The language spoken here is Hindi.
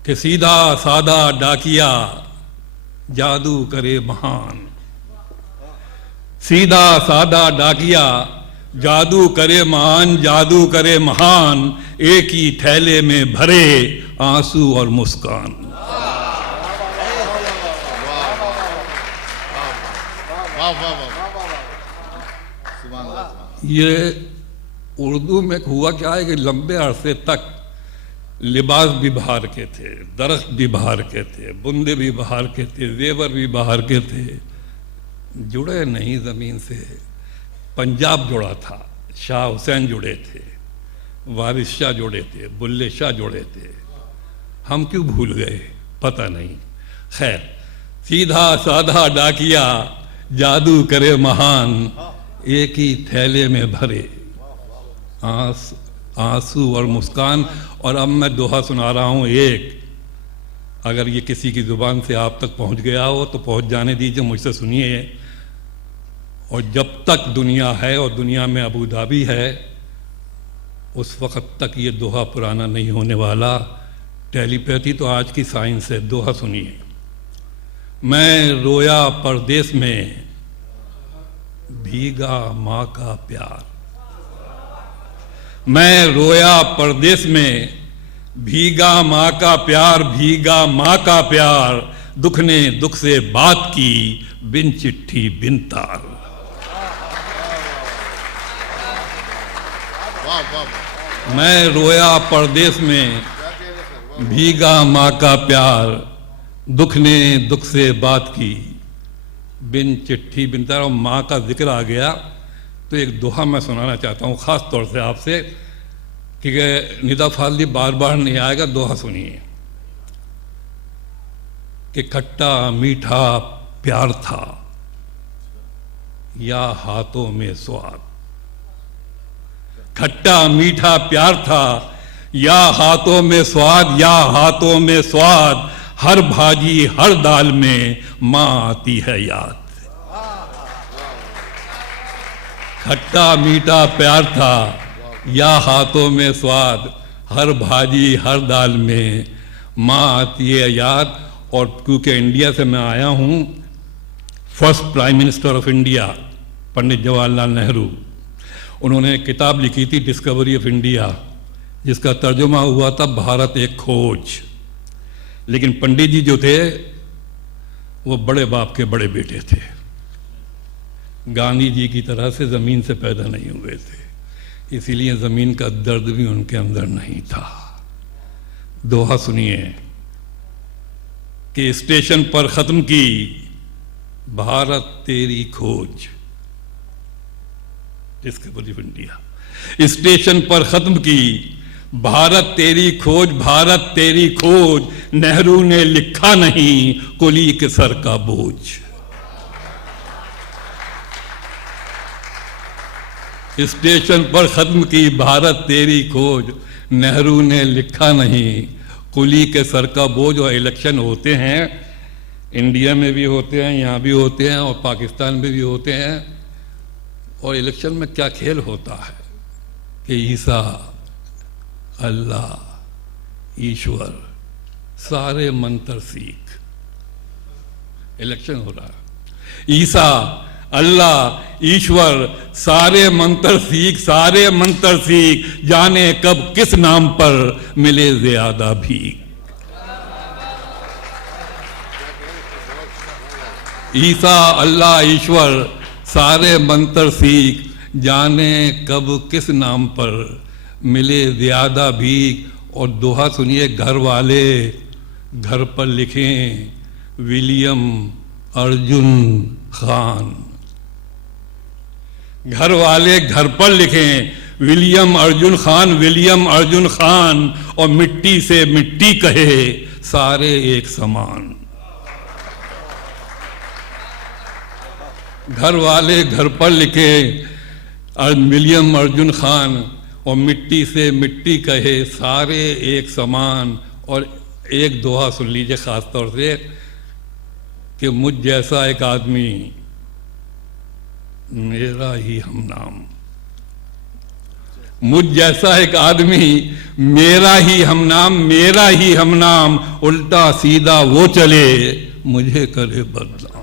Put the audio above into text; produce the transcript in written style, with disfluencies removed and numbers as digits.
कि सीधा साधा डाकिया जादू करे महान। सीधा साधा डाकिया जादू करे महान, जादू करे महान, एक ही थैले में भरे आंसू और मुस्कान। ये उर्दू में हुआ क्या है कि लंबे अरसे तक लिबास भी बाहर के थे, दरख्त भी बाहर के थे, बुंदे भी बाहर के थे, जेवर भी बाहर के थे, जुड़े नहीं ज़मीन से। पंजाब जुड़ा था, शाह हुसैन जुड़े थे, वारिस शाह जुड़े थे, बुल्ले शाह जुड़े थे। हम क्यों भूल गए पता नहीं। खैर, सीधा साधा डाकिया जादू करे महान, एक ही थैले में भरे आंसू और मुस्कान। और अब मैं दोहा सुना रहा हूँ एक, अगर ये किसी की ज़ुबान से आप तक पहुँच गया हो तो पहुँच जाने दीजिए, मुझसे सुनिए। और जब तक दुनिया है और दुनिया में अबू धाबी है, उस वक़्त तक ये दोहा पुराना नहीं होने वाला। टेलीपैथी तो आज की साइंस है। दोहा सुनिए। मैं रोया परदेस में भीगा माँ का प्यार। मैं रोया परदेस में भीगा माँ का प्यार, भीगा माँ का प्यार, दुख ने दुख से बात की बिन चिट्ठी बिन तार। मैं रोया परदेस में भीगा माँ का प्यार, दुख ने दुख से बात की बिन चिट्ठी बिन तार। और माँ का जिक्र आ गया तो एक दोहा मैं सुनाना चाहता हूँ ख़ास तौर से आपसे, क्योंकि निदा फाजली बार बार नहीं आएगा। दोहा सुनिए कि खट्टा मीठा प्यार था या हाथों में स्वाद। खट्टा मीठा प्यार था या हाथों में स्वाद, या हाथों में स्वाद, हर भाजी हर दाल में माँ आती है याद। खट्टा मीठा प्यार था या हाथों में स्वाद, हर भाजी हर दाल में माँ आती है याद। और क्योंकि इंडिया से मैं आया हूँ, first prime minister of India Pandit Jawaharlal Nehru, उन्होंने एक किताब लिखी थी डिस्कवरी ऑफ इंडिया, जिसका तर्जुमा हुआ था भारत एक खोज। लेकिन पंडित जी जो थे वो बड़े बाप के बड़े बेटे थे, गांधी जी की तरह से ज़मीन से पैदा नहीं हुए थे, इसीलिए ज़मीन का दर्द भी उनके अंदर नहीं था। दोहा सुनिए कि स्टेशन पर ख़त्म की भारत तेरी खोज। Discovery of India. स्टेशन पर ख़त्म की भारत तेरी खोज, भारत तेरी खोज, नेहरू ने लिखा नहीं कुली के सर का बोझ। स्टेशन पर ख़त्म की भारत तेरी खोज, नेहरू ने लिखा नहीं कुली के सर का बोझ। और इलेक्शन होते हैं, इंडिया में भी होते हैं, यहाँ भी होते हैं और पाकिस्तान में भी होते हैं। और इलेक्शन में क्या खेल होता है कि ईसा, अल्लाह, ईश्वर सारे मंत्र सीख। इलेक्शन हो रहा है, ईसा, अल्लाह, ईश्वर सारे मंत्र सीख, सारे मंत्र सीख, जाने कब किस नाम पर मिले ज्यादा भीख। ईसा, अल्लाह, ईश्वर सारे मंत्र सीख, जाने कब किस नाम पर मिले ज्यादा भीख। और दोहा सुनिए, घर वाले घर पर लिखें विलियम अर्जुन खान। घर वाले घर पर लिखें विलियम अर्जुन खान, विलियम अर्जुन खान, और मिट्टी से मिट्टी कहे सारे एक समान। घर वाले घर पर लिखे विलियम अर्जुन खान, और मिट्टी से मिट्टी कहे सारे एक समान। और एक दोहा सुन लीजिए ख़ास तौर से कि मुझ जैसा एक आदमी मेरा ही हम नाम। मुझ जैसा एक आदमी, मेरा ही हम नाम, उल्टा सीधा वो चले, मुझे करे बदनाम।